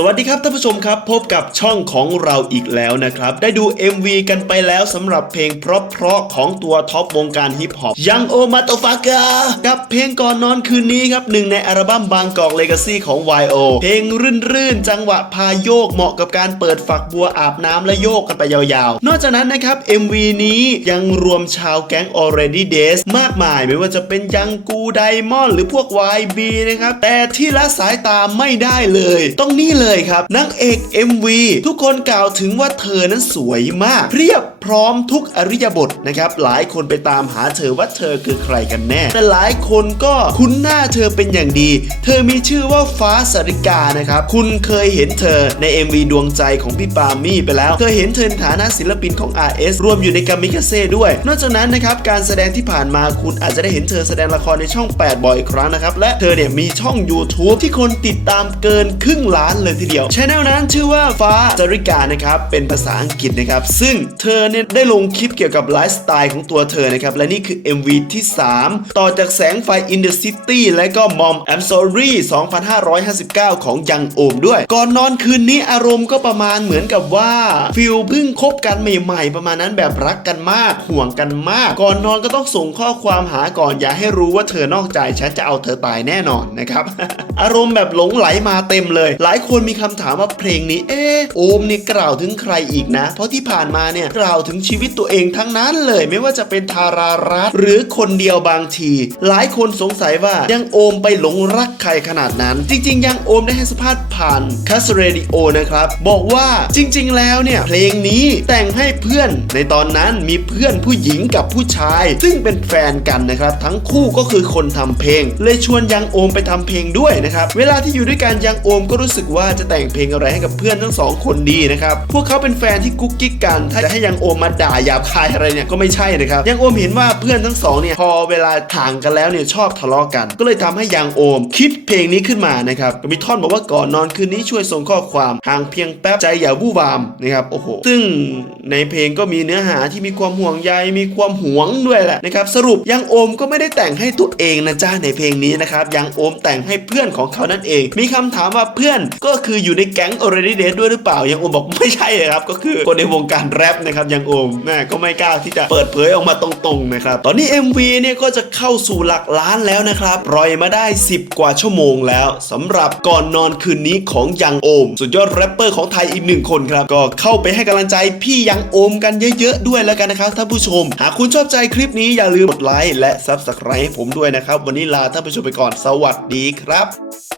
สวัสดีครับท่านผู้ชมครับ พบกับช่องของเราอีกแล้วนะครับ ได้ดู MV กันไปแล้วสำหรับเพลงเพราะๆของตัวท็อปวงการฮิปฮอปยังโอมาโตฟากากับเพลงก่อนนอนคืนนี้ครับหนึ่งในอัลบั้มบางกอกเลกาซีของ YO เพลงรื่นๆ จังหวะพาโยกเหมาะกับการเปิดฝักบัวอาบน้ำและโยกกันไปยาวๆ นอกจากนั้นนะครับ MV นี้ยังรวมชาวแก๊ง Already Days มากมายไม่ว่าจะเป็นยังกูไดมอนด์หรือพวก YB นะครับแต่ที่ละสายตาไม่ได้เลยต้องนี่เลยครับนางเอก MV ทุกคนกล่าวถึงว่าเธอนั้นสวยมากเรียบ พร้อมทุกอริยบทนะครับ หลายคนไปตามหาเธอว่าเธอคือใครกันแน่ แต่หลายคนก็คุ้นหน้าเธอเป็นอย่างดี เธอมีชื่อว่าฟ้าสริกานะครับ คุณเคยเห็นเธอใน MV ดวงใจของพี่ปามี่ไปแล้ว เคยเห็นเธอในฐานะศิลปินของ RS รวมอยู่ในกามิกาเซ่ด้วย นอกจากนั้นนะครับการแสดงที่ผ่านมาคุณอาจจะได้เห็นเธอแสดงละครในช่อง 8 บ่อยครั้งนะครับ และเธอเนี่ยมีช่อง YouTube ที่คนติดตามเกินครึ่งล้านเลยทีเดียวช anel นั้นชื่อว่าฟ้าจริกานะครับเป็นภาษาอังกฤษนะครับซึ่งเธอเนี่ยได้ลงคลิปเกี่ยวกับไลฟ์สไตล์ของตัวเธอนะครับ และนี่คือ MV ที่ 3 ต่อจากแสงไฟ In the City และก็ Mom I'm Sorry 2559 ของยังโอมด้วย ก่อนนอนคืนนี้อารมณ์ก็ประมาณเหมือนกับว่าฟิลเพิ่งคบกันใหม่ๆ ประมาณนั้นแบบรักกันมากห่วงกันมาก ก่อนนอนก็ต้องส่งข้อความหาก่อนอย่าให้รู้ว่าเธอนอกใจฉันจะเอาเธอตายแน่นอนนะครับ อารมณ์แบบหลงไหลมาเต็มเลย หลายคนมีคำถามว่าเพลงนี้เอ๊โอมนี่กล่าวถึงใครอีกนะ เพราะที่ผ่านมาเนี่ยกล่าวถึงชีวิตตัวเองทั้งนั้นเลยไม่ว่าจะเป็นทารารัตหรือคนเดียวบางที หลายคนสงสัยว่ายังโอมไปหลงรักใครขนาดนั้น จริง ๆ ยังโอมได้ให้สัมภาษณ์ผ่านคัสเรดิโอนะครับ บอกว่าจริง ๆ แล้วเนี่ย เพลงนี้แต่งให้เพื่อนในตอนนั้นมีเพื่อนผู้หญิงกับผู้ชาย ซึ่งเป็นแฟนกันนะครับ ทั้งคู่ก็คือคนทำเพลง เลยชวนยังโอมไปทำเพลงด้วยนะครับ เวลาที่อยู่ด้วยกันยังโอมก็รู้สึกว่าจะแต่งเพลงอะไรให้กับเพื่อนทั้งสองคนดีนะครับพวกเขาเป็นแฟนที่กุ๊กกิ๊กกัน ถ้าจะให้ยังโอมมาด่าหยาบคายอะไรเนี่ยก็ไม่ใช่นะครับยังโอมเห็นว่าเพื่อนทั้งสองเนี่ยพอเวลาห่างกันแล้วเนี่ยชอบทะเลาะกัน ก็เลยทำให้ยังโอม คิดเพลงนี้ขึ้นมานะครับมีท่อนบอกว่าก่อนนอนคืนนี้ช่วยส่งข้อความห่างเพียงแป๊บใจอย่าวู่วามนะครับโอ้โหซึ่งในเพลงก็มีเนื้อหาที่มีความห่วงใยมีความหวงด้วยแหละนะครับสรุปยังโอมก็ไม่ได้แต่งให้ตัวเองนะจ้าในเพลงนี้นะครับยังโอมแต่งให้เพื่อนของเขานั่นเอง มีคำถามว่าเพื่อนก็คืออยู่ในแก๊ง already dead ด้วยหรือเปล่ายังโอมบอกไม่ใช่ครับก็คือคนในวงการแรปนะครับยังโอมแม่ก็ไม่กล้าที่จะเปิดเผยออกมาตรงๆนะครับ ตอนนี้ MV เนี่ยก็จะเข้าสู่หลักล้านแล้วนะครับ ปล่อยมาได้ 10 กว่าชั่วโมงแล้วสำหรับก่อนนอนคืนนี้ของยังโอม สุดยอดแรปเปอร์ของไทยอีกหนึ่งคนครับ ก็เข้าไปให้กำลังใจพี่ยังโอมกันเยอะๆด้วยแล้วกันนะครับท่านผู้ชม หากคุณชอบใจคลิปนี้อย่าลืมกดไลค์และ Subscribe ให้ผมด้วยนะครับ วันนี้ลาท่านผู้ชมไปก่อนสวัสดีครับ